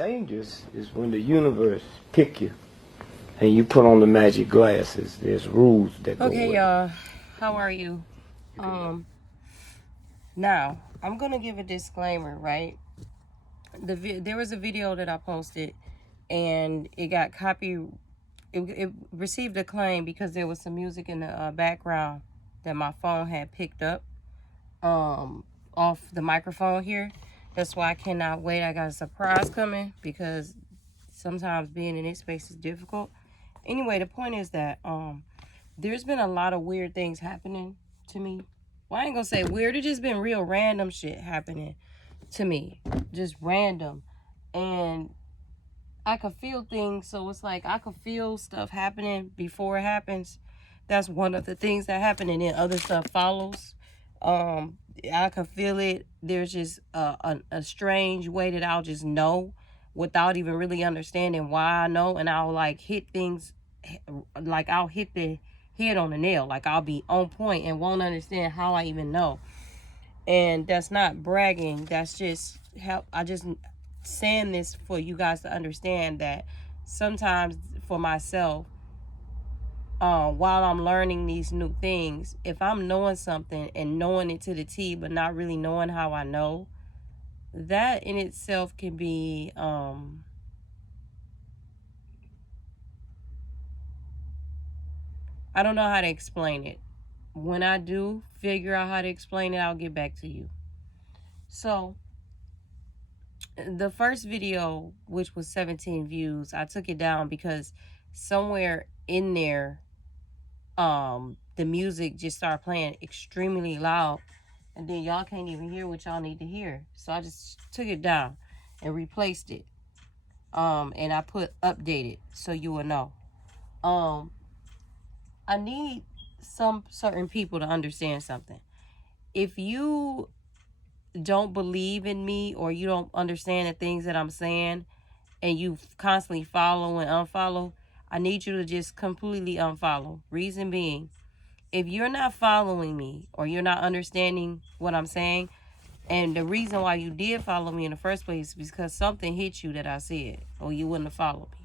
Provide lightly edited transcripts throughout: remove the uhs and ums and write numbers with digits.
dangerous is when the universe pick you and you put on the magic glasses. There's rules that go with it. Okay, y'all. How are you? Now, I'm going to give a disclaimer, right? There was a video that I posted, and it got it received a claim because there was some music in the background that my phone had picked up off the microphone here. That's why I cannot wait. I got a surprise coming because sometimes being in this space is difficult. Anyway, the point is that there's been a lot of weird things happening to me. Well, I ain't gonna say weird. It's just been real random shit happening to me. Just random. And I could feel things. So it's like I could feel stuff happening before it happens. That's one of the things that happen. And then other stuff follows. I could feel it. There's just a strange way that I'll just know without even really understanding why I know. And I'll like hit things, like I'll hit the head on the nail. Like I'll be on point and won't understand how I even know. And that's not bragging. That's just how I just saying this for you guys to understand that sometimes for myself, while I'm learning these new things, if I'm knowing something and knowing it to the T, but not really knowing how I know, that in itself can be, I don't know how to explain it. When I do figure out how to explain it, I'll get back to you. So, the first video, which was 17 views, I took it down because somewhere in there, the music just started playing extremely loud, and then y'all can't even hear what y'all need to hear. So I just took it down and replaced it. And I put updated so you will know. I need some certain people to understand something. If you don't believe in me or you don't understand the things that I'm saying and you constantly follow and unfollow, I need you to just completely unfollow. Reason being, if you're not following me or you're not understanding what I'm saying, and the reason why you did follow me in the first place is because something hit you that I said, or you wouldn't have followed me.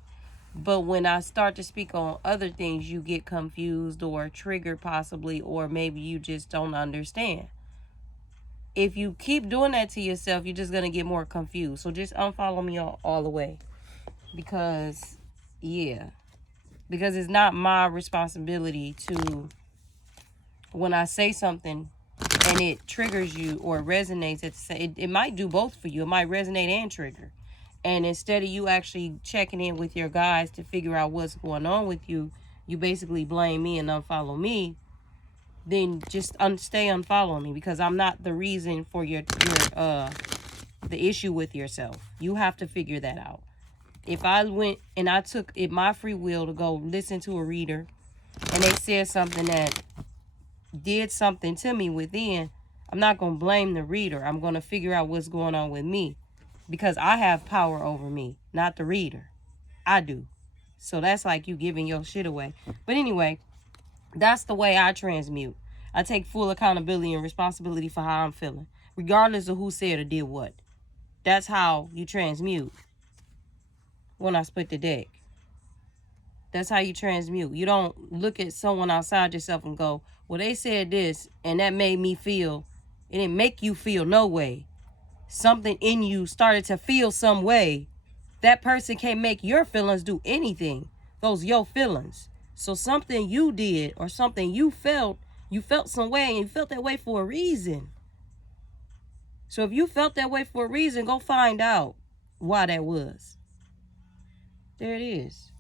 But when I start to speak on other things, you get confused or triggered possibly, or maybe you just don't understand. If you keep doing that to yourself, you're just going to get more confused. So just unfollow me all the way. Because, yeah. Because it's not my responsibility to, when I say something and it triggers you or resonates, it might do both for you. It might resonate and trigger. And instead of you actually checking in with your guys to figure out what's going on with you, you basically blame me and unfollow me. Then just stay unfollowing me, because I'm not the reason for your the issue with yourself. You have to figure that out. If I went and I took it my free will to go listen to a reader and they said something that did something to me within, I'm not going to blame the reader. I'm going to figure out what's going on with me, because I have power over me, not the reader. I do. So that's like you giving your shit away. But anyway, that's the way I transmute. I take full accountability and responsibility for how I'm feeling, regardless of who said or did what. That's how you transmute when I split the deck. That's how you transmute. You don't look at someone outside yourself and go, well, they said this and that made me feel. It didn't make you feel no way. Something in you started to feel some way. That person can't make your feelings do anything. Those your feelings. So something you did or something you felt some way, and you felt that way for a reason. So if you felt that way for a reason, go find out why that was. There it is.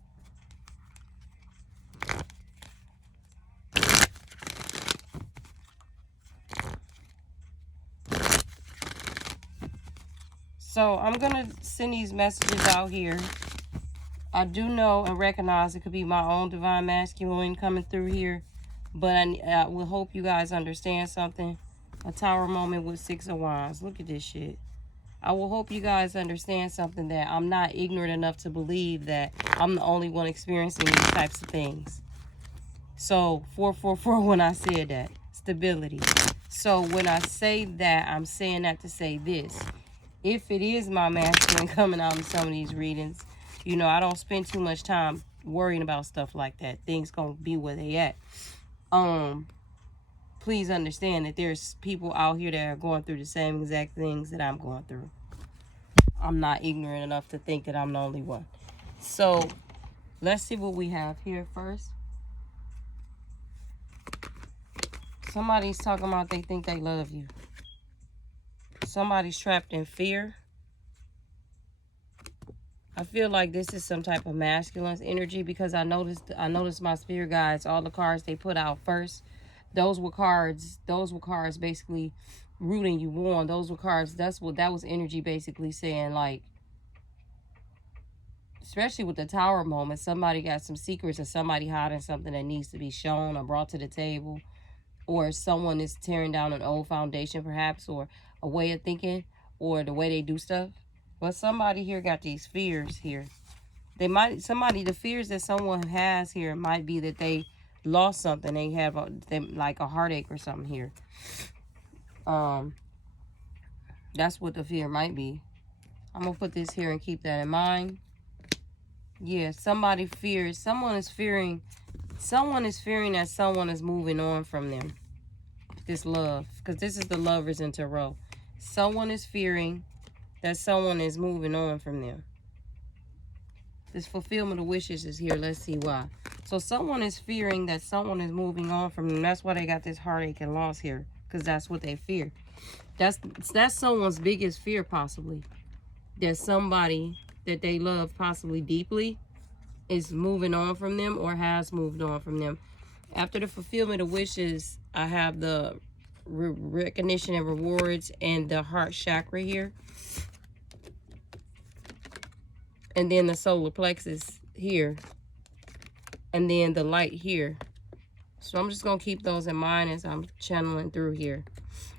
So I'm going to send these messages out here. I do know and recognize it could be my own divine masculine coming through here. But I will hope you guys understand something. A tower moment with 6 of wands. Look at this shit. I will hope you guys understand something, that I'm not ignorant enough to believe that I'm the only one experiencing these types of things. So 444 when I said that. Stability. So when I say that, I'm saying that to say this. if it is my masculine coming out in some of these readings, you know, I don't spend too much time worrying about stuff like that. Things gonna be where they at. Please understand that there's people out here that are going through the same exact things that I'm going through. I'm not ignorant enough to think that I'm the only one. So let's see what we have here first. Somebody's talking about they think they love you. Somebody's trapped in fear. I feel like this is some type of masculine energy because I noticed my spirit guides, all the cards they put out first, those were cards basically rooting you on. Those were cards, that was energy basically saying, like, especially with the Tower moment, somebody got some secrets or somebody hiding something that needs to be shown or brought to the table, or someone is tearing down an old foundation perhaps, or a way of thinking, or the way they do stuff. But somebody here got these fears here. The fears that someone has here might be that they lost something. They have like a heartache or something here. That's what the fear might be. I'm gonna put this here and keep that in mind. Yeah, someone is fearing that someone is moving on from them. This love, because this is the Lovers in Tarot. Someone is fearing that someone is moving on from them. This fulfillment of wishes is here. Let's see why. So someone is fearing that someone is moving on from them. That's why they got this heartache and loss here, because that's what they fear. That's someone's biggest fear, possibly. That somebody that they love possibly deeply is moving on from them or has moved on from them. After the fulfillment of wishes, I have the recognition and rewards and the heart chakra here. And then the solar plexus here. And then the light here. So I'm just going to keep those in mind as I'm channeling through here.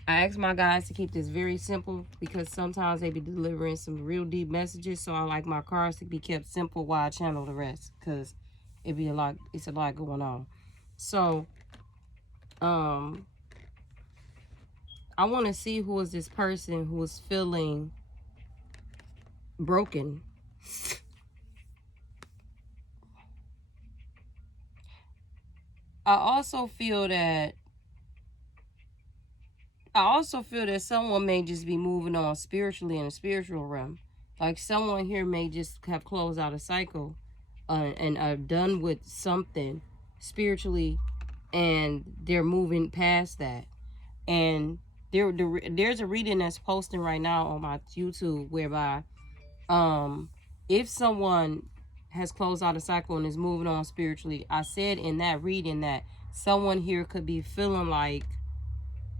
I asked my guys to keep this very simple because sometimes they be delivering some real deep messages. So I like my cards to be kept simple while I channel the rest, because it's a lot going on. So I want to see who is this person who is feeling broken. I also feel that someone may just be moving on spiritually in the spiritual realm. Like someone here may just have closed out a cycle and are done with something spiritually, and they're moving past that. And there's a reading that's posting right now on my YouTube whereby if someone has closed out a cycle and is moving on spiritually, I said in that reading that someone here could be feeling like,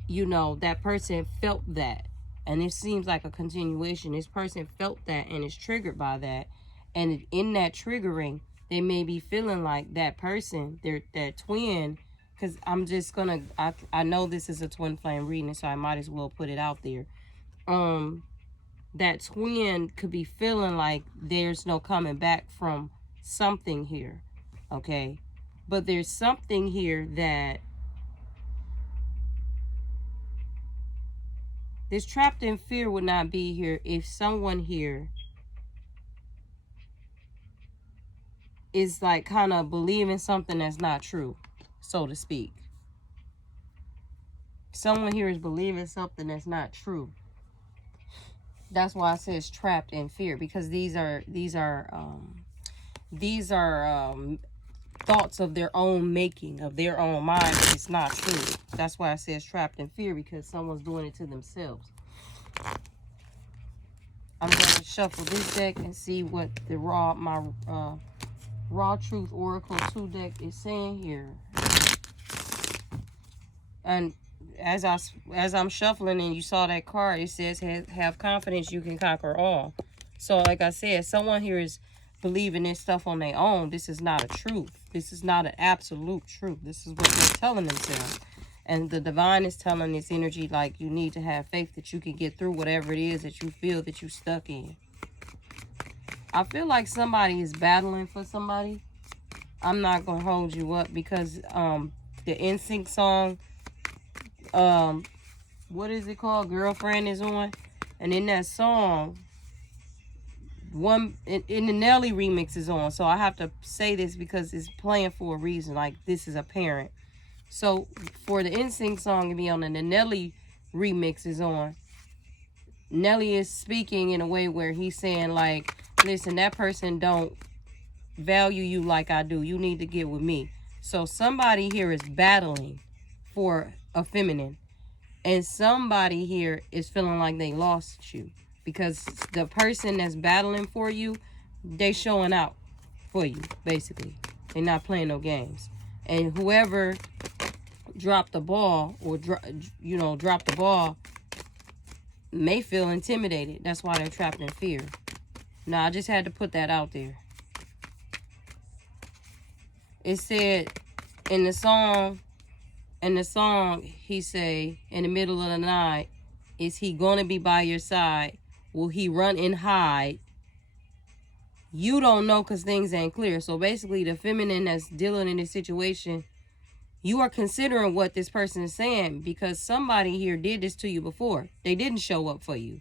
you know, that person felt that, and it seems like a continuation. This person felt that and is triggered by that, and in that triggering, they may be feeling like that person, their twin, because I'm just gonna, I know this is a twin flame reading, so I might as well put it out there. That twin could be feeling like there's no coming back from something here, okay? But there's something here that this trapped in fear would not be here if someone here is like kind of believing something that's not true, so to speak. Someone here is believing something that's not true. That's why it says trapped in fear, because these are thoughts of their own making, of their own mind, but it's not true. That's why it says trapped in fear, because someone's doing it to themselves. I'm going to shuffle this deck and see what the my Raw Truth Oracle 2 deck is saying here. And as I'm shuffling and you saw that card, it says have confidence, you can conquer all. So like I said, someone here is believing this stuff on their own. This is not a truth. This is not an absolute truth. This is what they're telling themselves. And the divine is telling this energy, like, you need to have faith that you can get through whatever it is that you feel that you're stuck in. I feel like somebody is battling for somebody. I'm not going to hold you up, because the NSYNC song, what is it called? Girlfriend is on. And in that song, in the Nelly remix is on. So I have to say this because it's playing for a reason. Like, this is apparent. So for the NSYNC song to be on and the Nelly remix is on, Nelly is speaking in a way where he's saying, like, listen, that person don't value you like I do. You need to get with me. So somebody here is battling for a feminine. And somebody here is feeling like they lost you. Because the person that's battling for you, they showing out for you, basically. They're not playing no games. And whoever dropped the ball or, dropped the ball may feel intimidated. That's why they're trapped in fear. Now, I just had to put that out there. It said in the song, he say, in the middle of the night, is he going to be by your side? Will he run and hide? You don't know because things ain't clear. So basically, the feminine that's dealing in this situation, you are considering what this person is saying because somebody here did this to you before. They didn't show up for you.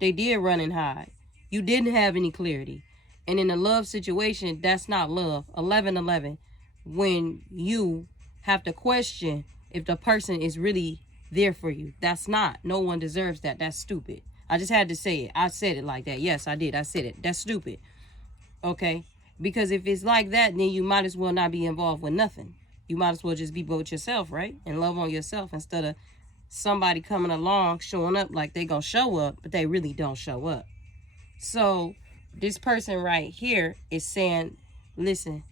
They did run and hide. You didn't have any clarity. And in a love situation, that's not love. 11-11. When you have to question if the person is really there for you. That's not. No one deserves that. That's stupid. I just had to say it. I said it like that. Yes, I did. I said it. That's stupid. Okay? Because if it's like that, then you might as well not be involved with nothing. You might as well just be with yourself, right? And love on yourself instead of somebody coming along, showing up like they gonna show up, but they really don't show up. So this person right here is saying, listen,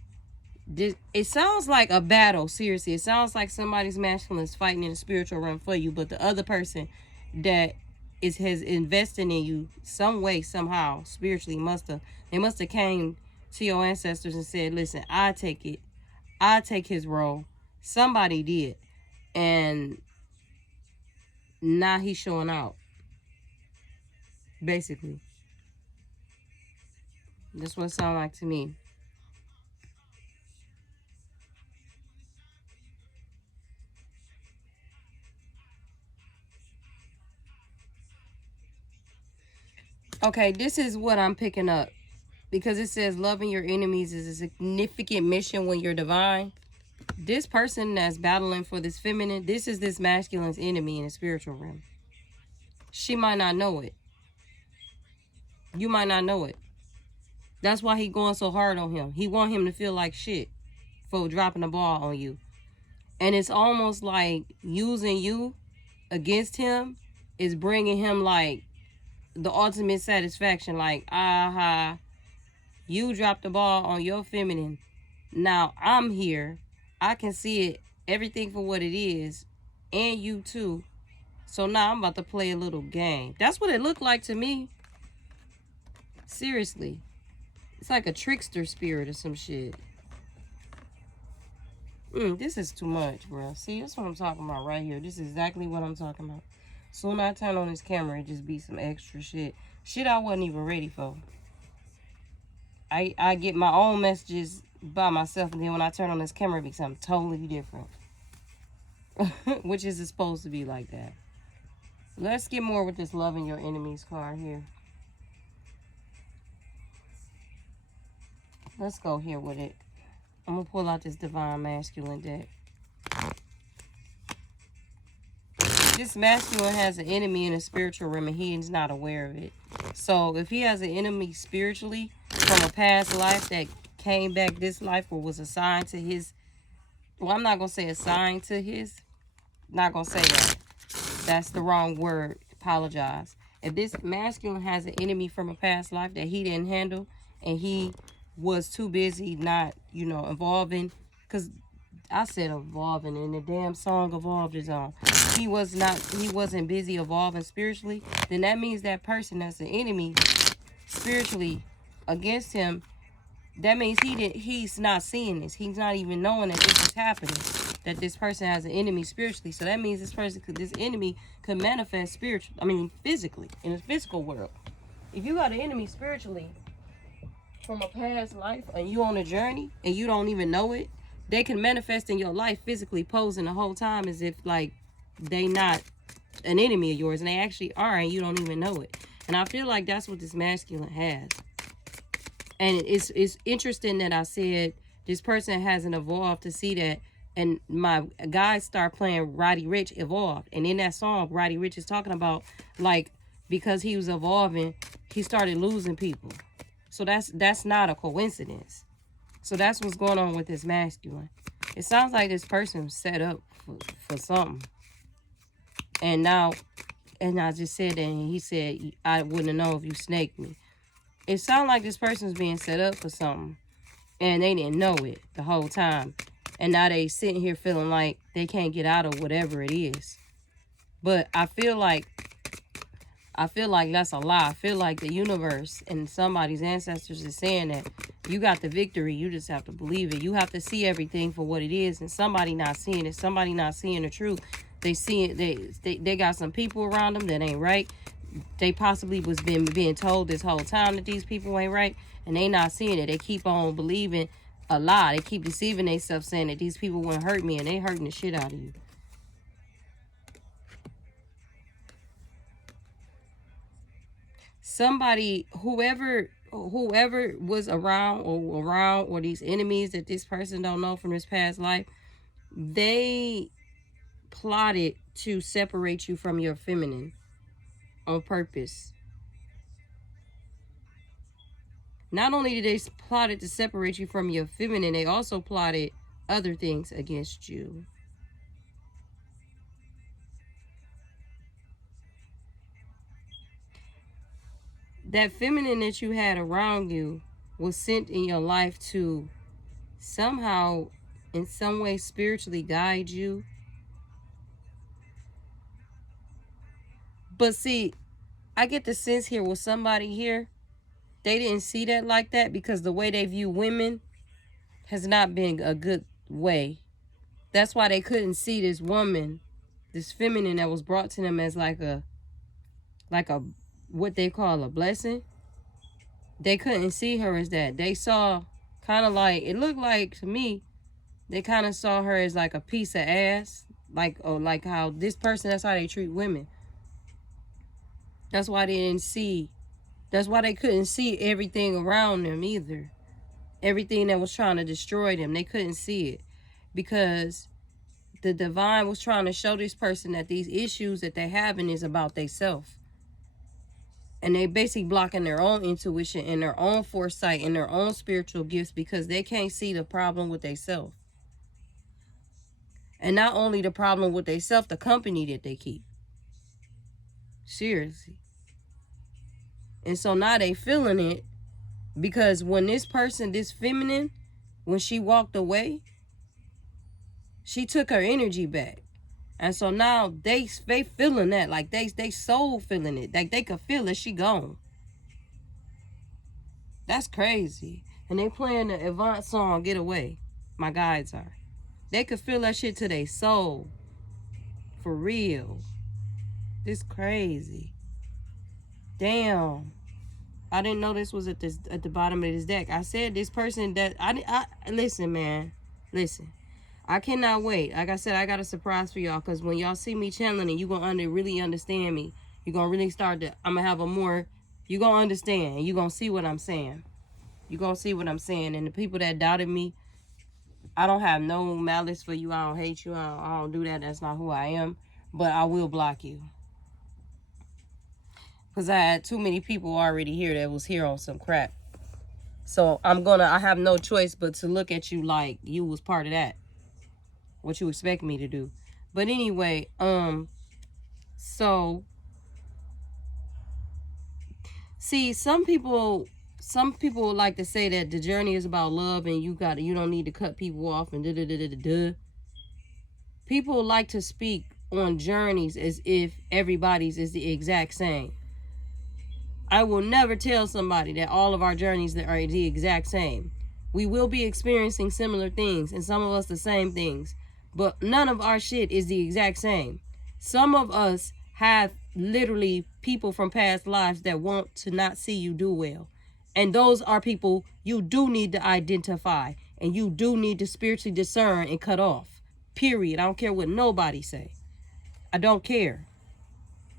it sounds like a battle. Seriously, it sounds like somebody's masculine is fighting in the spiritual realm for you, but the other person that has invested in you some way, somehow, spiritually, must have came to your ancestors and said, listen, I take it. I take his role. Somebody did. And now he's showing out. Basically. That's what it sounds like to me. Okay, this is what I'm picking up. Because it says loving your enemies is a significant mission when you're divine. This person that's battling for this feminine, this is this masculine's enemy in the spiritual realm. She might not know it. You might not know it. That's why he going so hard on him. He want him to feel like shit for dropping the ball on you. And it's almost like using you against him is bringing him like the ultimate satisfaction. Like, aha, you dropped the ball on your feminine. Now I'm here. I can see it, everything for what it is, and you too. So now I'm about to play a little game. That's what it looked like to me. Seriously. It's like a trickster spirit or some shit. This is too much, bro. See, that's what I'm talking about right here. This is exactly what I'm talking about. Soon I turn on this camera, it just be some extra shit. Shit I wasn't even ready for. I get my own messages by myself, and then when I turn on this camera, it be something totally different. Which is supposed to be like that. Let's get more with this loving your enemies card here. Let's go here with it. I'm going to pull out this Divine Masculine deck. This masculine has an enemy in a spiritual realm and he is not aware of it. So if he has an enemy spiritually from a past life that came back this life or was assigned to his... Well, I'm not going to say assigned to his. Not going to say that. That's the wrong word. Apologize. If this masculine has an enemy from a past life that he didn't handle and he was too busy not, evolving, because I said evolving and the damn song evolved is on. He wasn't busy evolving spiritually, then that means that person that's an enemy spiritually against him, that means he's not seeing this. He's not even knowing that this is happening. That this person has an enemy spiritually. So that means this enemy could manifest physically, in the physical world. If you got an enemy spiritually from a past life and you on a journey and you don't even know it, they can manifest in your life physically, posing the whole time as if like they not an enemy of yours, and they actually are, and you don't even know it. And I feel like that's what this masculine has. And it's interesting that I said this person hasn't evolved to see that. And my guys start playing Roddy Ricch Evolved. And in that song, Roddy Ricch is talking about, like, because he was evolving, he started losing people. So that's not a coincidence. So that's what's going on with this masculine. It sounds like this person set up for something. And now, and I just said that, and he said, I wouldn't have known if you snaked me. It sounds like this person's being set up for something. And they didn't know it the whole time. And now they sitting here feeling like they can't get out of whatever it is. But I feel like that's a lie. I feel like the universe and somebody's ancestors is saying that you got the victory. You just have to believe it. You have to see everything for what it is. And somebody not seeing it. Somebody not seeing the truth. They see it. They got some people around them that ain't right. They possibly was being told this whole time that these people ain't right. And they not seeing it. They keep on believing a lie. They keep deceiving themselves, saying that these people wouldn't hurt me, and they hurting the shit out of you. Somebody, whoever was around or these enemies that this person don't know from his past life, they plotted to separate you from your feminine on purpose. Not only did they plotted to separate you from your feminine, they also plotted other things against you. That feminine that you had around you was sent in your life to somehow, in some way, spiritually guide you. But see, I get the sense here with somebody here, they didn't see that like that because the way they view women has not been a good way. That's why they couldn't see this woman, this feminine that was brought to them as like a what they call a blessing. They couldn't see her as that. They saw kind of like, it looked like to me, they kind of saw her as like a piece of ass. Like how this person, that's how they treat women. That's why they didn't see. That's why they couldn't see everything around them either. Everything that was trying to destroy them, they couldn't see it. Because the divine was trying to show this person that these issues that they're having is about themselves. And they basically blocking their own intuition and their own foresight and their own spiritual gifts because they can't see the problem with themselves. And not only the problem with themselves, the company that they keep. Seriously. And so now they feeling it because when this person, this feminine, when she walked away, she took her energy back. And so now they feeling that, like they soul feeling it, like they could feel it, she gone. That's crazy. And they playing the Avant song, Get Away. My guides are. They could feel that shit to their soul. For real. This crazy. Damn. I didn't know this was at the bottom of this deck. I said this person that I listen, man. Listen. I cannot wait. Like I said, I got a surprise for y'all. Because when y'all see me channeling and you're going to really understand me. You're going to really start to... I'm going to have a more... You're going to understand. And you're going to see what I'm saying. You're going to see what I'm saying. And the people that doubted me, I don't have no malice for you. I don't hate you. I don't do that. That's not who I am. But I will block you. Because I had too many people already here that was here on some crap. So I have no choice but to look at you like you was part of that. What you expect me to do. But anyway, so see, some people like to say that the journey is about love and you don't need to cut people off and da. People like to speak on journeys as if everybody's is the exact same. I will never tell somebody that all of our journeys are the exact same. We will be experiencing similar things and some of us the same things. But none of our shit is the exact same. Some of us have literally people from past lives that want to not see you do well. And those are people you do need to identify. And you do need to spiritually discern and cut off. Period. I don't care what nobody say. I don't care.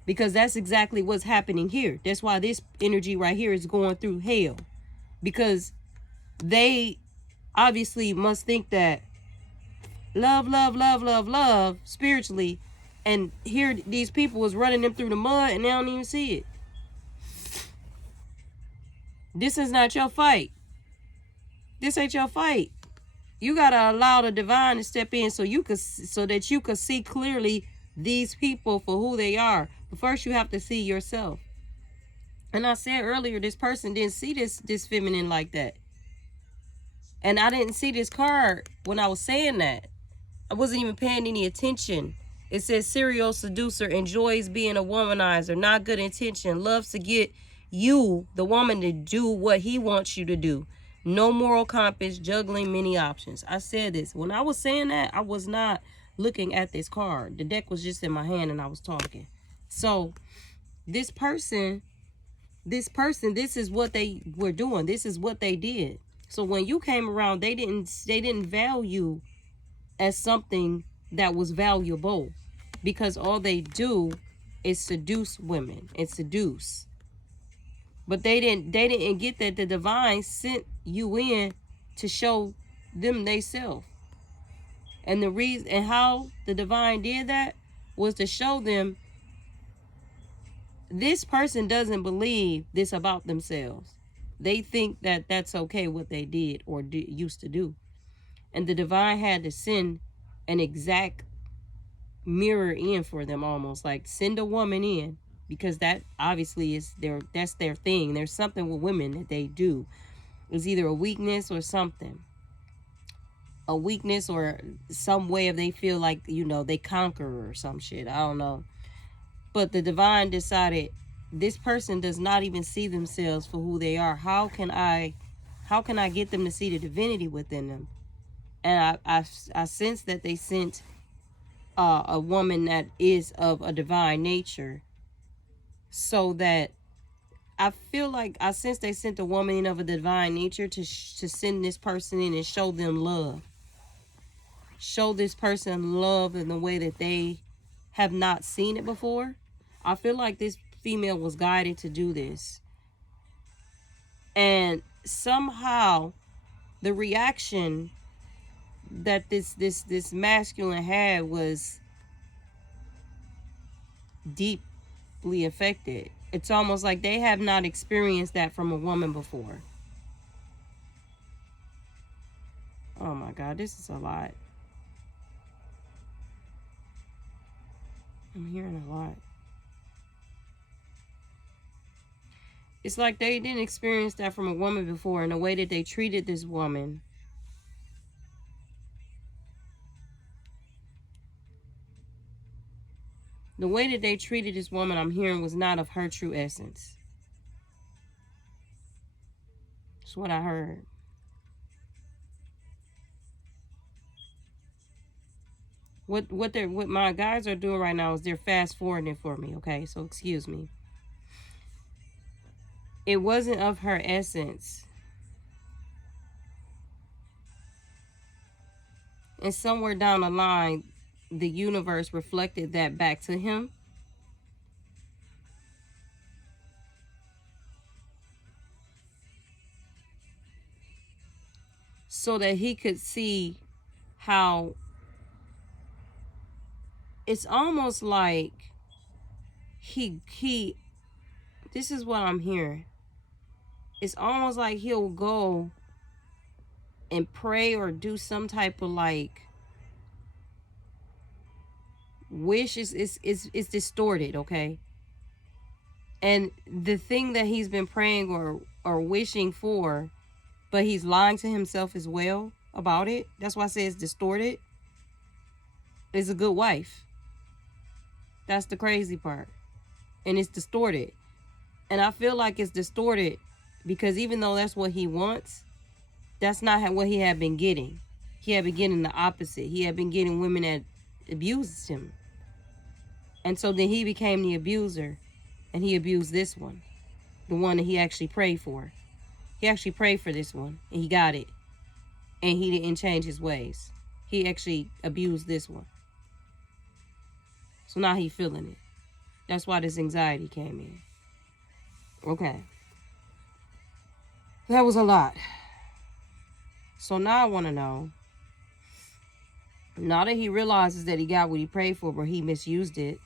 Because that's exactly what's happening here. That's why this energy right here is going through hell. Because they obviously must think that love, love, love, love, love spiritually. And here these people was running them through the mud and they don't even see it. This is not your fight. This ain't your fight. You gotta allow the divine to step in so that you could see clearly these people for who they are. But first you have to see yourself. And I said earlier, this person didn't see this feminine like that. And I didn't see this card when I was saying that. I wasn't even paying any attention. It says serial seducer, enjoys being a womanizer, not good intention, loves to get you, the woman, to do what he wants you to do. No moral compass, juggling many options. I said this. When I was saying that, I was not looking at this card. The deck was just in my hand and I was talking. So this person, this is what they were doing. This is what they did. So when you came around, they didn't value as something that was valuable, because all they do is seduce women and seduce. But they didn't get that the divine sent you in to show them they self. And the reason and how the divine did that was to show them this person doesn't believe this about themselves. They think that that's okay what they did or used to do. And the divine had to send an exact mirror in for them, almost like send a woman in, because that obviously is that's their thing. There's something with women that they do. It's either a weakness or something. A weakness or some way of they feel like, they conquer or some shit. I don't know. But the divine decided this person does not even see themselves for who they are. How can I get them to see the divinity within them? And I sense that they sent a woman that is of a divine nature, so that I feel like I sense they sent a woman of a divine nature to send this person in and show them love. Show this person love in the way that they have not seen it before. I feel like this female was guided to do this. And somehow the reaction that this masculine had was deeply affected. It's almost like they have not experienced that from a woman before. Oh my God, this is a lot. I'm hearing a lot. It's like they didn't experience that from a woman before, and the way that they treated this woman. The way that they treated this woman, I'm hearing, was not of her true essence. That's what I heard. What my guys are doing right now is they're fast forwarding for me, okay? So excuse me. It wasn't of her essence. And somewhere down the line, the universe reflected that back to him. So that he could see how it's almost like he this is what I'm hearing. It's almost like he'll go and pray or do some type of like wish. Is distorted, okay? And the thing that he's been praying or wishing for, but he's lying to himself as well about it. That's why I say it's distorted. Is a good wife. That's the crazy part. And it's distorted. And I feel like it's distorted because even though that's what he wants, that's not what he had been getting. He had been getting the opposite. He had been getting women that abused him. And so then he became the abuser, and he abused this one, the one that he actually prayed for. He actually prayed for this one, and he got it. And he didn't change his ways. He actually abused this one. So now he's feeling it. That's why this anxiety came in. Okay. That was a lot. So now I want to know, now that he realizes that he got what he prayed for, but he misused it,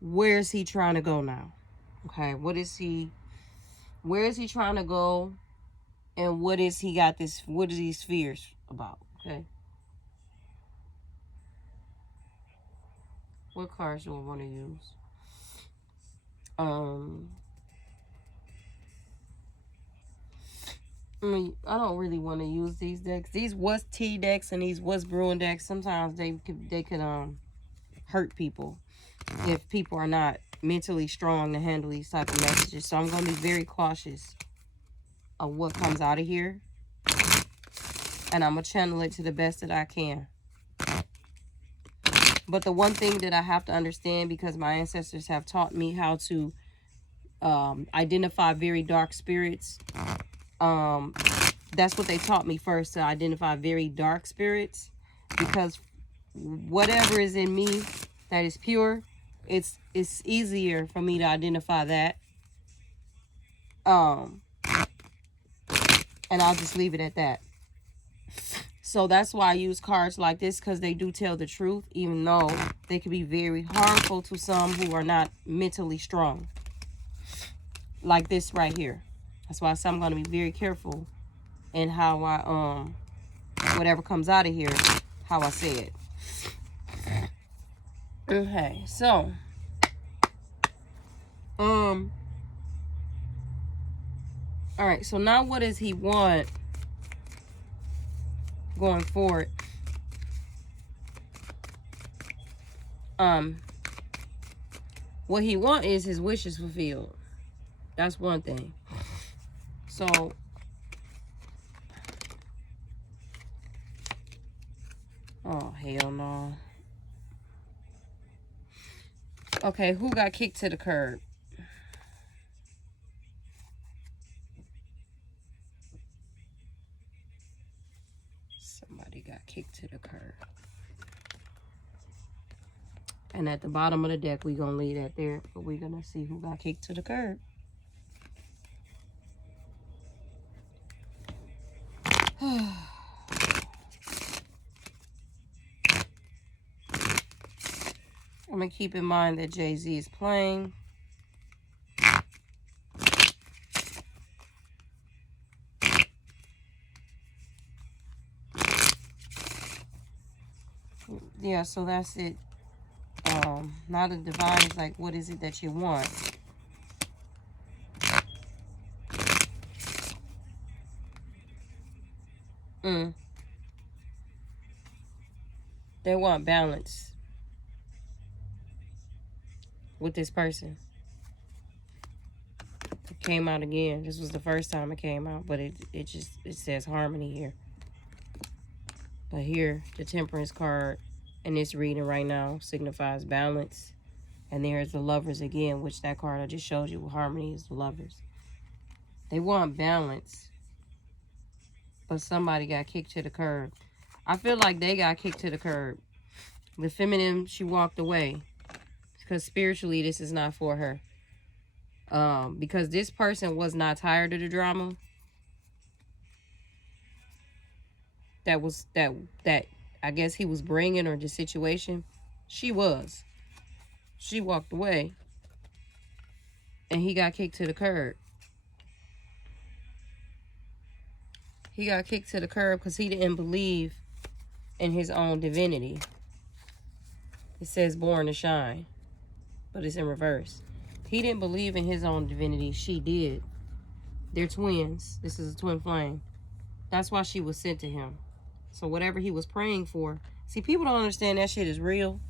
where is he trying to go now? Okay, where is he trying to go? And what is these fears about? Okay. What cards do I want to use? I don't really want to use these decks. These was tea decks and these was brewing decks. Sometimes they could hurt people if people are not mentally strong to handle these type of messages. So I'm going to be very cautious of what comes out of here. And I'm going to channel it to the best that I can. But the one thing that I have to understand, because my ancestors have taught me how to identify very dark spirits. That's what they taught me first, to identify very dark spirits. Because whatever is in me that is pure, it's easier for me to identify that. And I'll just leave it at that. So that's why I use cards like this, because they do tell the truth, even though they can be very harmful to some who are not mentally strong. Like this right here. That's why I say I'm going to be very careful in how I, whatever comes out of here, how I say it. Okay, so, all right, so now what does he want going forward? What he wants is his wishes fulfilled. That's one thing. So, oh, hell no. Okay, who got kicked to the curb? Somebody got kicked to the curb. And at the bottom of the deck, we're going to leave that there. But we're going to see who got kicked to the curb. I'm going to keep in mind that Jay-Z is playing. Yeah, so that's it. Now the divine is like, what is it that you want? They want balance with this person. It came out again. This was the first time it came out, but it says harmony here. But here, the Temperance card in this reading right now signifies balance. And there's the Lovers again, which that card I just showed you with harmony is the Lovers. They want balance. But somebody got kicked to the curb. I feel like they got kicked to the curb. The feminine, she walked away. Because spiritually, this is not for her. Because this person was not tired of the drama. That I guess he was bringing, or the situation. She was. She walked away. And he got kicked to the curb. He got kicked to the curb because he didn't believe in his own divinity. It says born to shine. But it's in reverse. He didn't believe in his own divinity. She did. They're twins. This is a twin flame. That's why she was sent to him. So whatever he was praying for. See, people don't understand that shit is real.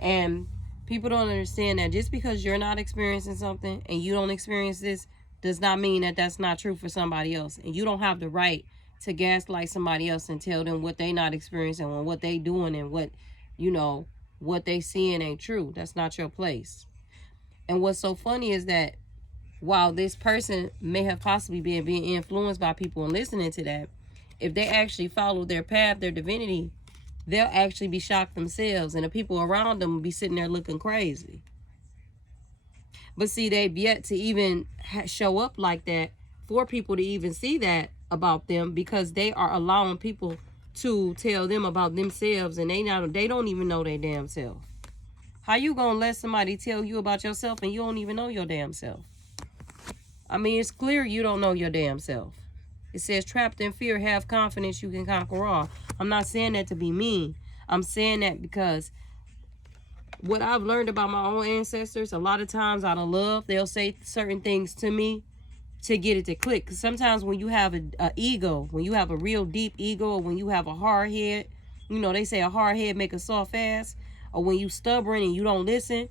And people don't understand that just because you're not experiencing something and you don't experience this does not mean that that's not true for somebody else. And you don't have the right to gaslight somebody else and tell them what they not experiencing and what they doing and what, you know, what they seeing ain't true. That's not your place. And what's so funny is that while this person may have possibly been being influenced by people and listening to that, if they actually follow their path, their divinity, they'll actually be shocked themselves. And the people around them will be sitting there looking crazy. But see, they've yet to even show up like that for people to even see that about them, because they are allowing people to tell them about themselves, and they don't even know their damn self. How you gonna let somebody tell you about yourself and you don't even know your damn self? I mean, it's clear you don't know your damn self. It says, trapped in fear, have confidence, you can conquer all. I'm not saying that to be mean. I'm saying that because what I've learned about my own ancestors, a lot of times out of love, they'll say certain things to me to get it to click. Because sometimes when you have a ego, when you have a real deep ego, or when you have a hard head, you know, they say a hard head make a soft ass, or when you stubborn and you don't listen,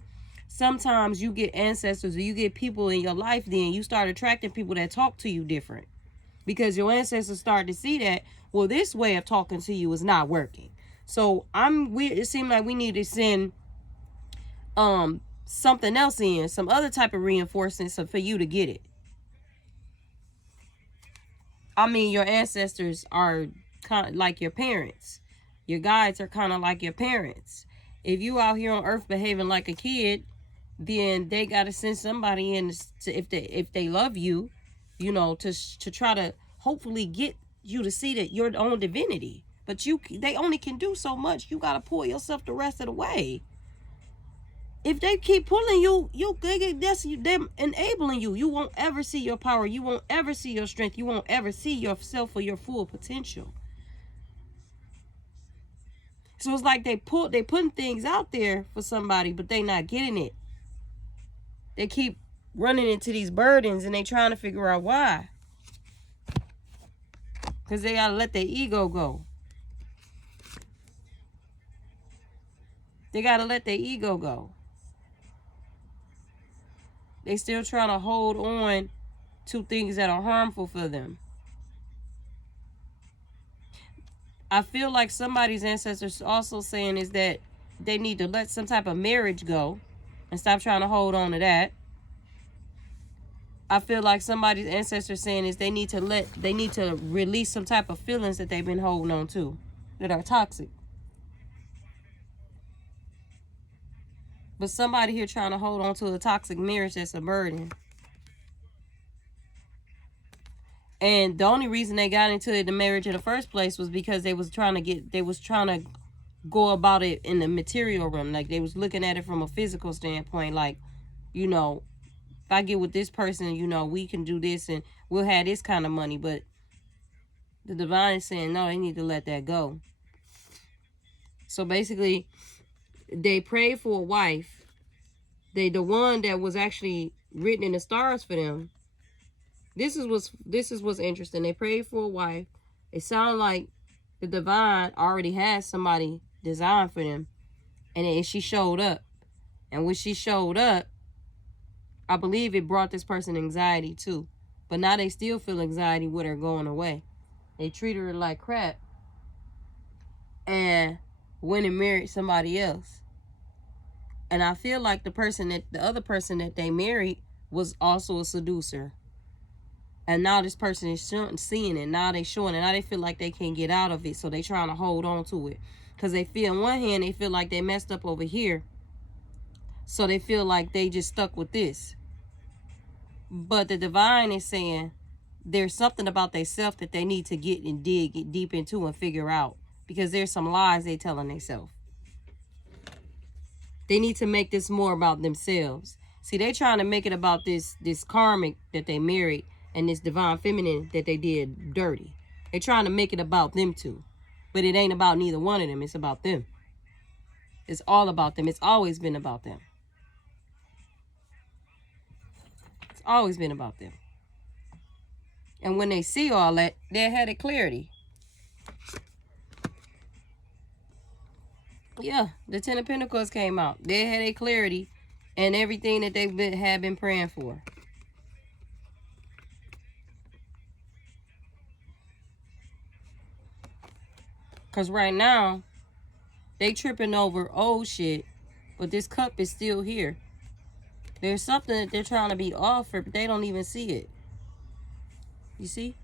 sometimes you get ancestors or you get people in your life, then you start attracting people that talk to you different. Because your ancestors start to see that, well, this way of talking to you is not working. So it seemed like we need to send something else in, some other type of reinforcement, so for you to get it. I mean, your ancestors are kind of like your parents. Your guides are kind of like your parents. If you out here on earth behaving like a kid, then they got to send somebody in to, if they love you, you know, to try to hopefully get you to see that your own divinity. But they only can do so much. You got to pull yourself the rest of the way. If they keep pulling you, them enabling you. You won't ever see your power. You won't ever see your strength. You won't ever see yourself for your full potential. So it's like they putting things out there for somebody, but they not getting it. They keep running into these burdens and they trying to figure out why. Because they got to let their ego go. They got to let their ego go. They still trying to hold on to things that are harmful for them. I feel like somebody's ancestors also saying is that they need to let some type of marriage go and stop trying to hold on to that. I feel like somebody's ancestors saying is they need to release some type of feelings that they've been holding on to that are toxic. But somebody here trying to hold on to a toxic marriage that's a burden. And the only reason they got into the marriage in the first place was because they was trying to go about it in the material realm. Like they was looking at it from a physical standpoint. Like, you know, if I get with this person, you know, we can do this and we'll have this kind of money. But the divine is saying, no, they need to let that go. So basically, they prayed for a wife. The one that was actually written in the stars for them. This is what's interesting. They prayed for a wife. It sounded like the divine already had somebody designed for them. And she showed up. And when she showed up, I believe it brought this person anxiety too. But now they still feel anxiety with her going away. They treated her like crap. And went and married somebody else. And I feel like the other person that they married was also a seducer. And now this person is seeing it. Now they showing it. Now they feel like they can't get out of it. So they trying to hold on to it. Because they feel, on one hand, they feel like they messed up over here. So they feel like they just stuck with this. But the divine is saying there's something about themselves that they need to get deep into and figure out. Because there's some lies they telling themselves. They need to make this more about themselves. See, they trying to make it about this karmic that they married. And this divine feminine that they did dirty. They're trying to make it about them two. But it ain't about neither one of them. It's about them. It's all about them. It's always been about them. It's always been about them. And when they see all that, they had a clarity. Yeah, the Ten of Pentacles came out. They had a clarity and everything that they had been praying for. Because right now, they tripping over old shit, but this cup is still here. There's something that they're trying to be offered, but they don't even see it. You see?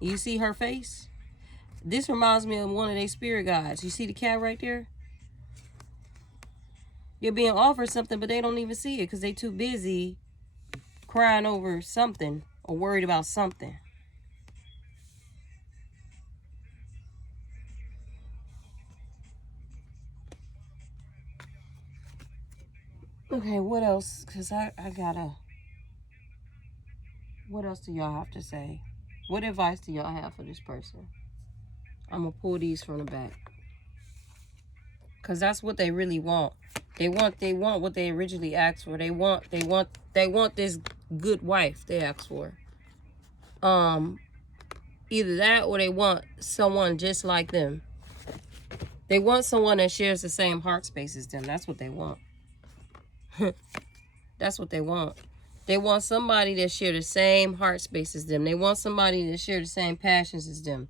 You see her face? This reminds me of one of their spirit guides. You see the cat right there? You're being offered something, but they don't even see it because they too busy crying over something or worried about something. Okay, what else? Because I gotta... What else do y'all have to say? What advice do y'all have for this person? I'm gonna pull these from the back. Because that's what they really want. They want what they originally asked for. They want this good wife they asked for. Either that or they want someone just like them. They want someone that shares the same heart space as them. That's what they want. That's what they want. They want somebody that share the same heart space as them. They want somebody that share the same passions as them.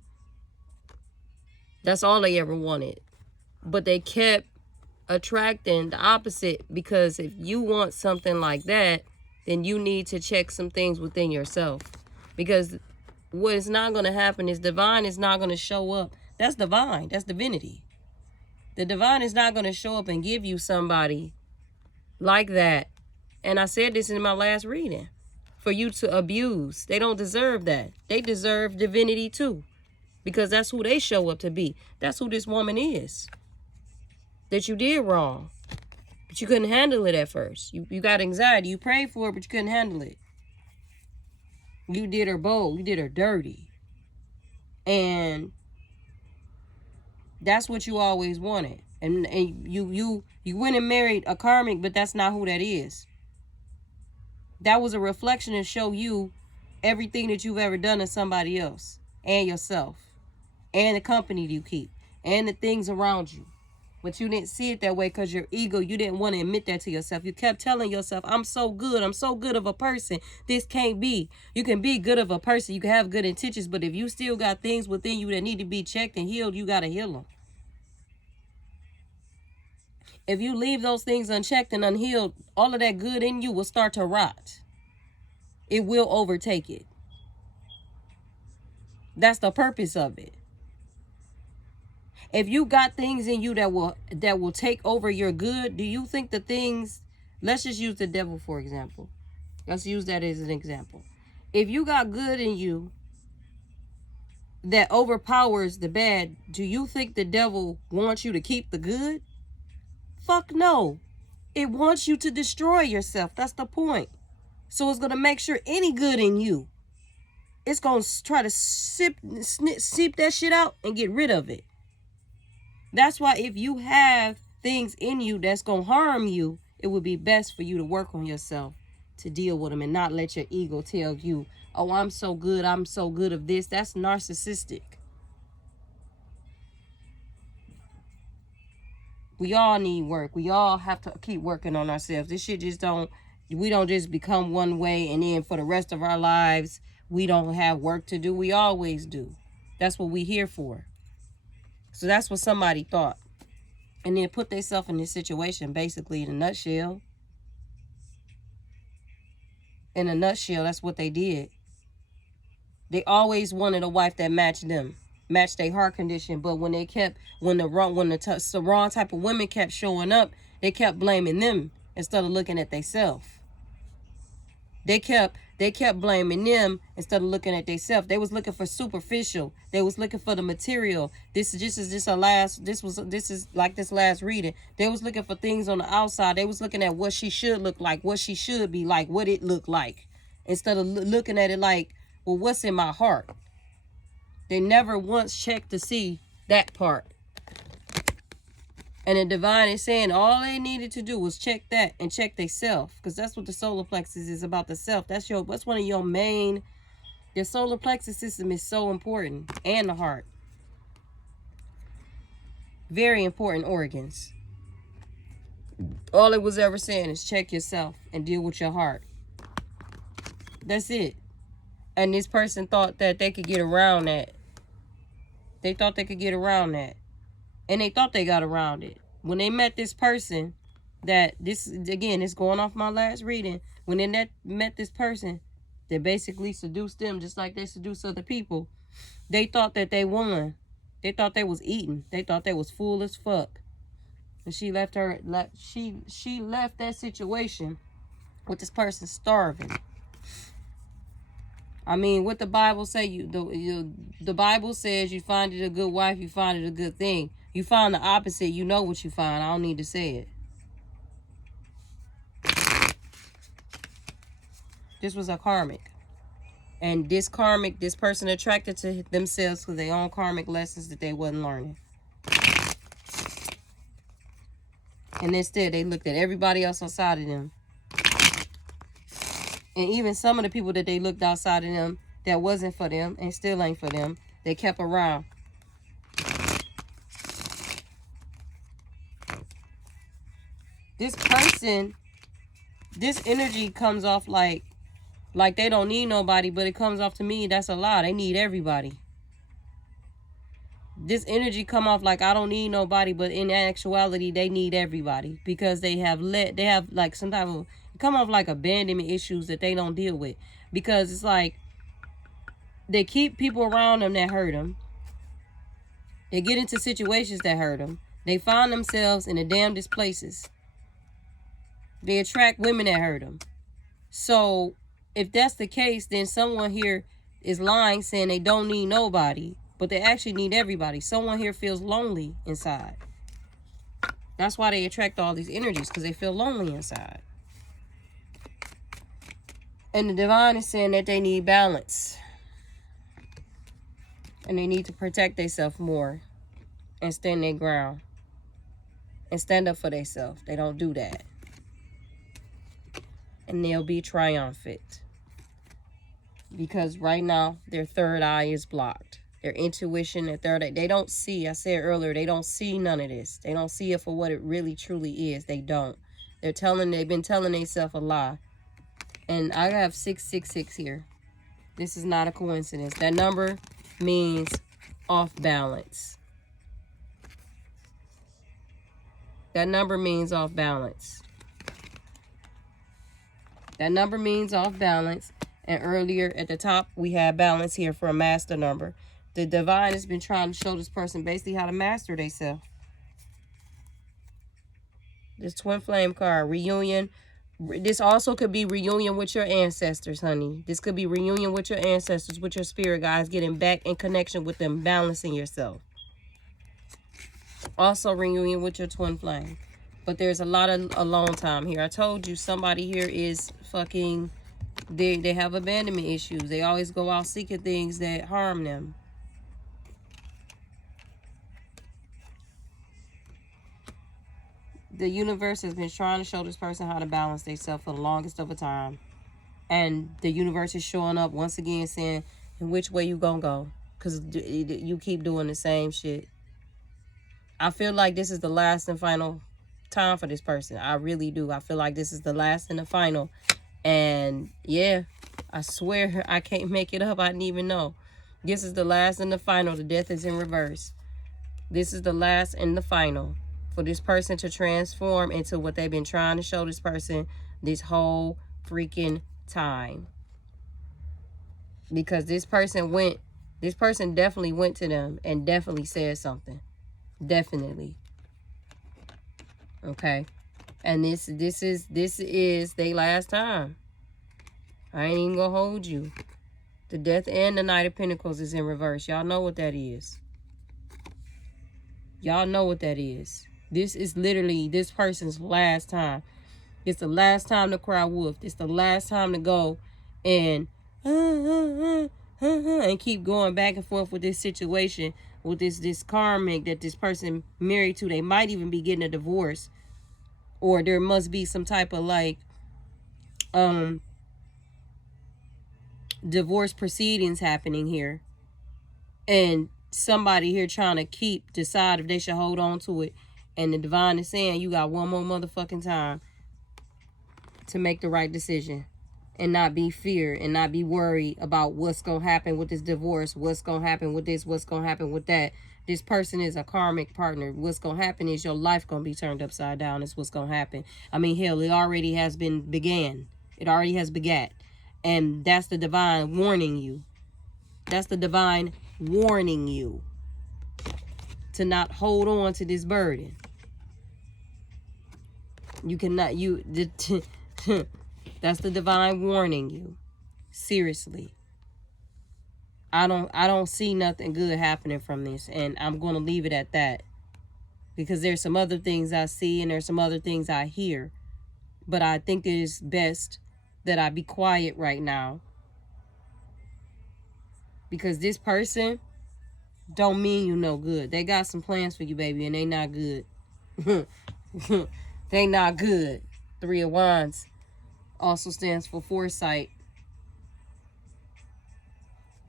That's all they ever wanted. But they kept attracting the opposite, because if you want something like that, then you need to check some things within yourself. Because what is not going to happen is divine is not going to show up. That's divine. That's divinity. The divine is not going to show up and give you somebody like that. And I said this in my last reading. For you to abuse. They don't deserve that. They deserve divinity too. Because that's who they show up to be. That's who this woman is. That you did wrong. But you couldn't handle it at first. You got anxiety. You prayed for it, but you couldn't handle it. You did her bold. You did her dirty. And that's what you always wanted. And you went and married a karmic, but that's not who that is. That was a reflection to show you everything that you've ever done to somebody else and yourself and the company you keep and the things around you. But you didn't see it that way because your ego, you didn't want to admit that to yourself. You kept telling yourself, I'm so good of a person. This can't be. You can be good of a person. You can have good intentions. But if you still got things within you that need to be checked and healed, you got to heal them. If you leave those things unchecked and unhealed, all of that good in you will start to rot. It will overtake it. That's the purpose of it. If you got things in you that will take over your good, do you think the things, let's just use the devil for example. Let's use that as an example. If you got good in you that overpowers the bad, do you think the devil wants you to keep the good? Fuck no. It wants you to destroy yourself. That's the point. So it's going to make sure any good in you, it's going to try to seep that shit out and get rid of it. That's why if you have things in you that's going to harm you, it would be best for you to work on yourself to deal with them and not let your ego tell you, oh, I'm so good of this. That's narcissistic. We all need work. We all have to keep working on ourselves. This shit we don't just become one way and then for the rest of our lives, we don't have work to do. We always do. That's what we here for. So that's what somebody thought. And then put themselves in this situation, basically, in a nutshell. In a nutshell, that's what they did. They always wanted a wife that matched them. Match their heart condition, but when the wrong type of women kept showing up, they kept blaming them instead of looking at themselves. They kept blaming them instead of looking at themselves. They was looking for superficial. They was looking for the material. This is like this last reading. They was looking for things on the outside. They was looking at what she should look like, what she should be like, what it looked like, instead of looking at it like, well, what's in my heart? They never once checked to see that part. And the divine is saying all they needed to do was check that and check their self. Because that's what the solar plexus is about, the self. That's one of your main... Your solar plexus system is so important. And the heart. Very important organs. All it was ever saying is check yourself and deal with your heart. That's it. And this person thought that they could get around that. They thought they could get around that. And they thought they got around it. When they met this person, again, it's going off my last reading. When they met this person that basically seduced them just like they seduce other people, they thought that they won. They thought they was eating. They thought they was full as fuck. And she left she left that situation with this person starving. I mean, what the Bible say, the Bible says you find it a good wife, you find it a good thing. You find the opposite, you know what you find. I don't need to say it. This was a karmic. And this person attracted to themselves because they own karmic lessons that they wasn't learning. And instead, they looked at everybody else outside of them. And even some of the people that they looked outside of them that wasn't for them and still ain't for them, they kept around. This person, this energy comes off like they don't need nobody, but it comes off to me, that's a lie. They need everybody. This energy come off like I don't need nobody, but in actuality, they need everybody because they have like some type of, come off like abandonment issues that they don't deal with, because it's like they keep people around them that hurt them. They get into situations that hurt them. They find themselves in the damnedest places. They attract women that hurt them. So if that's the case, then someone here is lying, saying they don't need nobody, but they actually need everybody. Someone here feels lonely inside. That's why they attract all these energies, because they feel lonely inside. And the divine is saying that they need balance. And they need to protect themselves more and stand their ground. And stand up for themselves. They don't do that. And they'll be triumphant. Because right now, their third eye is blocked. Their intuition, their third eye, they don't see. I said earlier, they don't see none of this. They don't see it for what it really, truly is. They don't. They've been telling themselves a lie. And I have 666 here. This is not a coincidence. That number means off balance. That number means off balance. That number means off balance. And earlier at the top, we had balance here for a master number. The divine has been trying to show this person basically how to master themselves. This twin flame card, reunion. This also could be reunion with your ancestors, honey. This could be reunion with your ancestors, with your spirit guides, getting back in connection with them, balancing yourself. Also reunion with your twin flame. But there's a lot of alone time here. I told you somebody here is fucking, they have abandonment issues. They always go out seeking things that harm them. The universe has been trying to show this person how to balance themselves for the longest of a time. And the universe is showing up once again saying, in which way you gonna go? Because you keep doing the same shit. I feel like this is the last and final time for this person. I really do. I feel like this is the last and the final. And yeah, I swear I can't make it up. I didn't even know. This is the last and the final. The death is in reverse. This is the last and the final. For this person to transform into what they've been trying to show this person this whole freaking time. Because this person definitely went to them and definitely said something. Definitely. Okay. And this is their last time. I ain't even gonna hold you. The death and the Knight of Pentacles is in reverse. Y'all know what that is. Y'all know what that is. This is literally this person's last time. It's the last time to cry wolf. It's the last time to go and keep going back and forth with this situation, with this karmic that this person married to. They might even be getting a divorce, or there must be some type of like divorce proceedings happening here, and somebody here trying to decide if they should hold on to it. And the divine is saying you got one more motherfucking time to make the right decision and not be feared and not be worried about what's going to happen with this divorce, what's going to happen with this, what's going to happen with that. This person is a karmic partner. What's going to happen is your life going to be turned upside down is what's going to happen. I mean, hell, it already has been began. It already has begat. And that's the divine warning you. That's the divine warning you to not hold on to this burden. You cannot, that's the divine warning you. Seriously. I don't see nothing good happening from this, and I'm going to leave it at that. Because there's some other things I see and there's some other things I hear. But I think it is best that I be quiet right now. Because this person don't mean you no good. They got some plans for you, baby, and they not good. They not good. 3 of Wands also stands for foresight.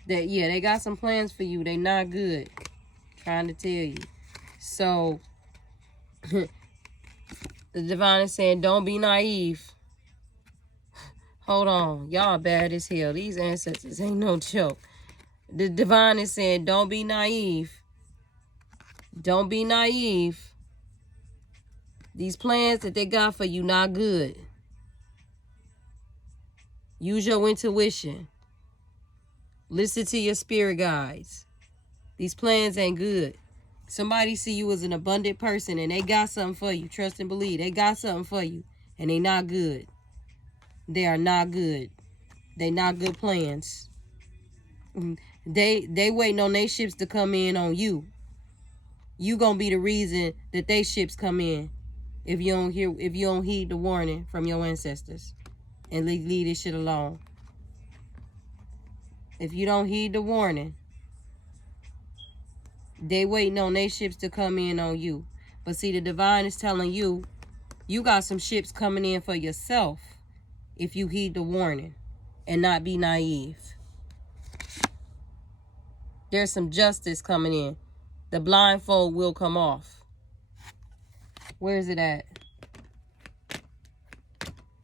That, yeah, they got some plans for you. They not good. Trying to tell you. So, the divine is saying, don't be naive. Hold on. Y'all bad as hell. These ancestors ain't no joke. The divine is saying, don't be naive. Don't be naive. These plans that they got for you not good. Use your intuition. Listen to your spirit guides. These plans ain't good. Somebody see you as an abundant person and they got something for you. Trust and believe. They got something for you. And they not good. They are not good. They not good plans. They waiting on their ships to come in on you. You gonna be the reason that they ships come in if you don't heed the warning from your ancestors and leave this shit alone. If you don't heed the warning, they waiting on their ships to come in on you. But see, the divine is telling you, you got some ships coming in for yourself if you heed the warning and not be naive. There's some justice coming in. The blindfold will come off. Where is it at?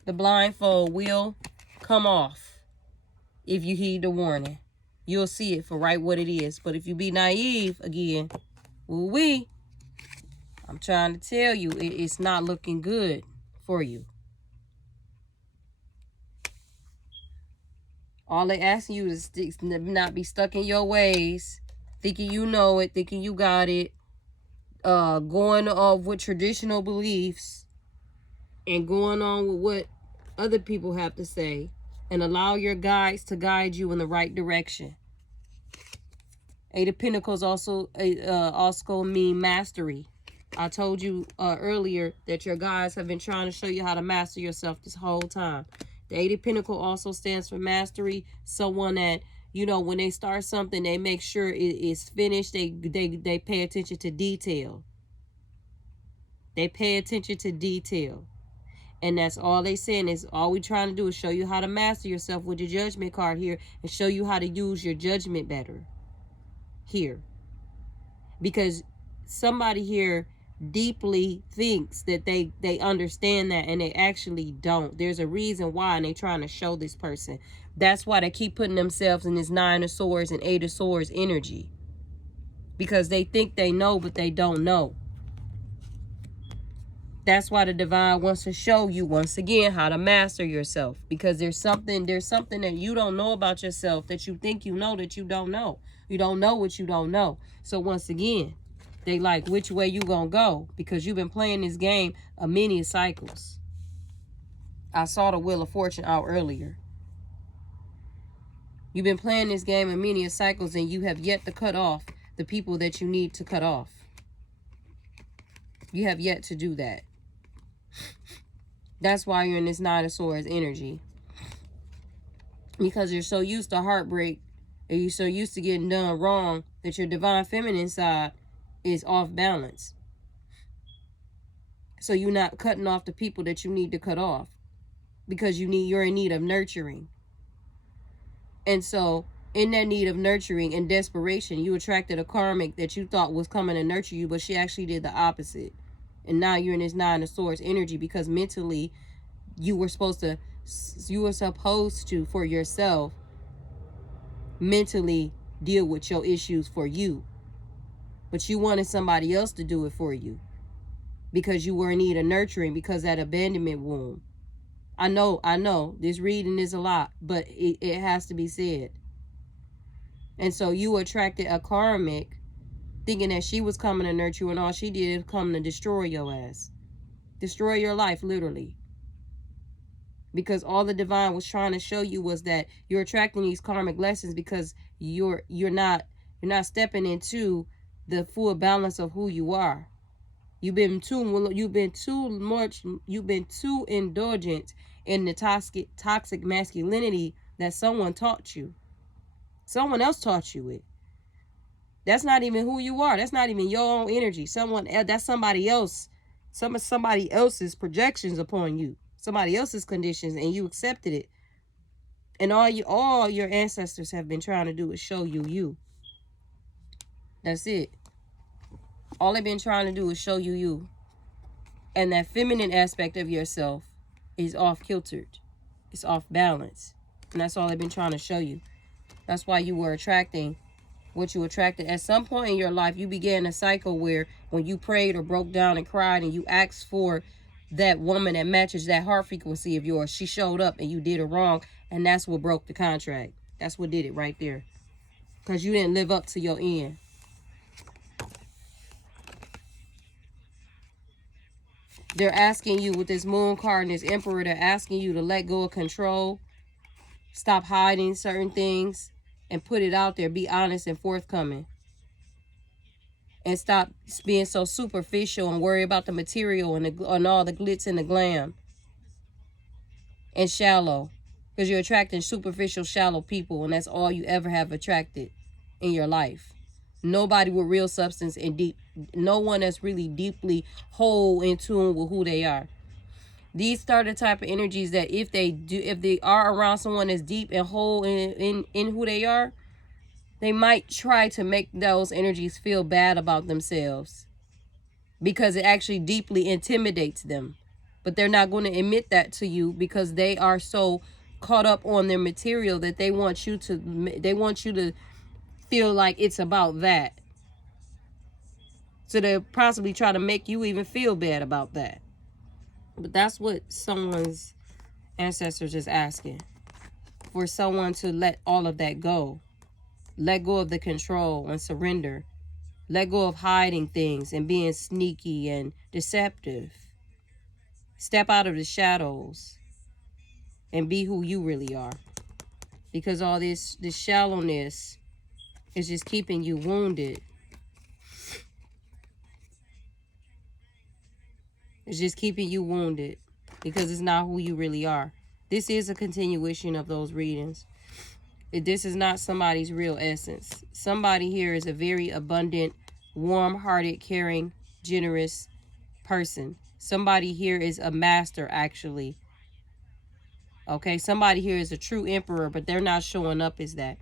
The blindfold will come off if you heed the warning. You'll see it for right what it is. But if you be naive, again, I'm trying to tell you, it's not looking good for you. All they asking you is to not be stuck in your ways, thinking you know it, thinking you got it, going off with traditional beliefs and going on with what other people have to say, and allow your guides to guide you in the right direction. 8 of Pentacles also mean mastery. I told you earlier that your guides have been trying to show you how to master yourself this whole time. The 8 of Pentacles also stands for mastery. Someone that, you know, when they start something, they make sure it is finished. They pay attention to detail. They pay attention to detail. And that's all they saying is all we trying to do is show you how to master yourself with the judgment card here and show you how to use your judgment better here. Because somebody here deeply thinks that they understand that, and they actually don't. There's a reason why, and they trying to show this person. That's why they keep putting themselves in this 9 of Swords and 8 of Swords energy. Because they think they know, but they don't know. That's why the divine wants to show you once again how to master yourself. Because there's something that you don't know about yourself that you think you know that you don't know. You don't know what you don't know. So once again, they like which way you gonna go, because you've been playing this game of many cycles. I saw the Wheel of Fortune out earlier. You've been playing this game of many cycles, and you have yet to cut off the people that you need to cut off. You have yet to do that. That's why you're in this 9 of Swords energy. Because you're so used to heartbreak, and you're so used to getting done wrong, that your divine feminine side is off balance. So you're not cutting off the people that you need to cut off, because you're in need of nurturing. And so in that need of nurturing and desperation, you attracted a karmic that you thought was coming to nurture you, but she actually did the opposite. And now you're in this 9 of Swords energy, because mentally you were supposed to, for yourself, mentally deal with your issues for you. But you wanted somebody else to do it for you, because you were in need of nurturing, because that abandonment wound. I know, this reading is a lot, but it has to be said. And so you attracted a karmic thinking that she was coming to nurture you, and all she did is come to destroy your ass. Destroy your life, literally. Because all the divine was trying to show you was that you're attracting these karmic lessons because you're not stepping into the full balance of who you are. You've been too indulgent in the toxic masculinity that someone taught you. Someone else taught you it. That's not even who you are. That's not even your own energy. That's somebody else. Somebody else's projections upon you. Somebody else's conditions, and you accepted it. And all your ancestors have been trying to do is show you you. That's it. All they've been trying to do is show you you. And that feminine aspect of yourself is off-kiltered. It's off balance. And that's all they've been trying to show you. That's why you were attracting what you attracted. At some point in your life, you began a cycle where when you prayed or broke down and cried and you asked for that woman that matches that heart frequency of yours, she showed up and you did her wrong. And that's what broke the contract. That's what did it right there. Because you didn't live up to your end. They're asking you with this moon card and this emperor, they're asking you to let go of control. Stop hiding certain things and put it out there. Be honest and forthcoming. And stop being so superficial and worry about the material and all the glitz and the glam. And shallow. Because you're attracting superficial, shallow people. And that's all you ever have attracted in your life. Nobody with real substance and deep. No one that's really deeply whole in tune with who they are. These are the type of energies that if they are around someone that's deep and whole in who they are, they might try to make those energies feel bad about themselves because it actually deeply intimidates them. But they're not going to admit that to you because they are so caught up on their material that they want you to feel like it's about that. So they'll possibly try to make you even feel bad about that. But that's what someone's ancestors is asking. For someone to let all of that go. Let go of the control and surrender. Let go of hiding things and being sneaky and deceptive. Step out of the shadows and be who you really are. Because all this shallowness is just keeping you wounded. It's just keeping you wounded because it's not who you really are. This is a continuation of those readings. This is not somebody's real essence. Somebody here is a very abundant, warm-hearted, caring, generous person. Somebody here is a master, actually. Okay, somebody here is a true emperor, but they're not showing up as that.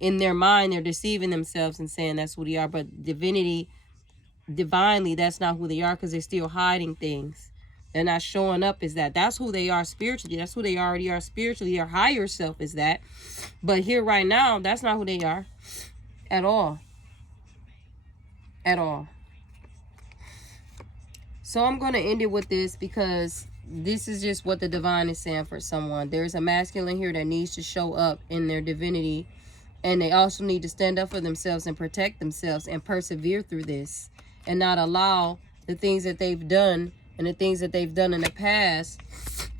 In their mind, they're deceiving themselves and saying that's who they are, but divinely, that's not who they are because they're still hiding things. They're not showing up as that. That's who they are spiritually. That's who they already are spiritually. Their higher self is that. But here right now, that's not who they are at all. At all. So I'm going to end it with this because this is just what the divine is saying for someone. There's a masculine here that needs to show up in their divinity. And they also need to stand up for themselves and protect themselves and persevere through this. And not allow the things that they've done and the things that they've done in the past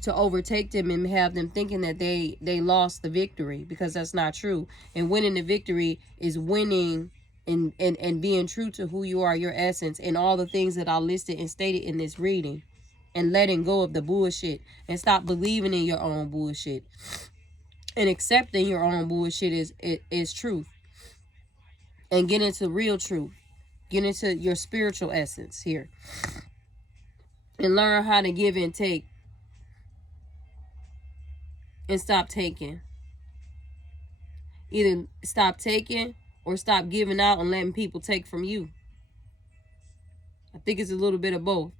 to overtake them and have them thinking that they lost the victory, because that's not true. And winning the victory is winning and being true to who you are, your essence, and all the things that I listed and stated in this reading, and letting go of the bullshit and stop believing in your own bullshit and accepting your own bullshit is truth, and get into real truth. Get into your spiritual essence here. And learn how to give and take. And stop taking. Either stop taking or stop giving out and letting people take from you. I think it's a little bit of both.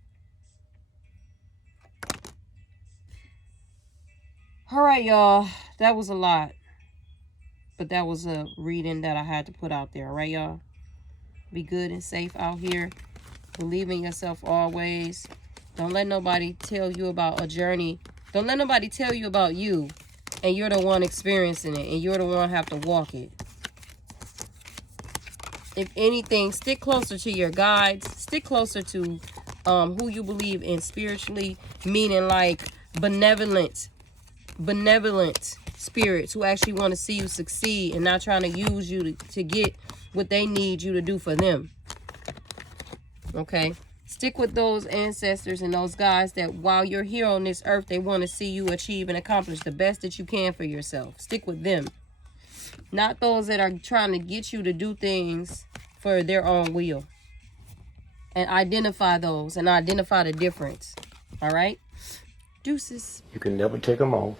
Alright, y'all. That was a lot. But that was a reading that I had to put out there. Alright, y'all? Be good and safe out here. Believe in yourself always. Don't let nobody tell you about a journey. Don't let nobody tell you about you. And you're the one experiencing it. And you're the one have to walk it. If anything, stick closer to your guides. Stick closer to who you believe in spiritually, meaning like benevolent spirits who actually want to see you succeed and not trying to use you to get what they need you to do for them. Okay? Stick with those ancestors and those guys that while you're here on this earth, they want to see you achieve and accomplish the best that you can for yourself. Stick with them. Not those that are trying to get you to do things for their own will. And identify those and identify the difference. All right? Deuces. You can never take them off.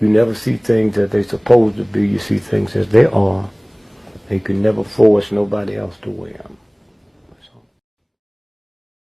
You never see things that they're supposed to be. You see things as they are. And you can never force nobody else to wear them.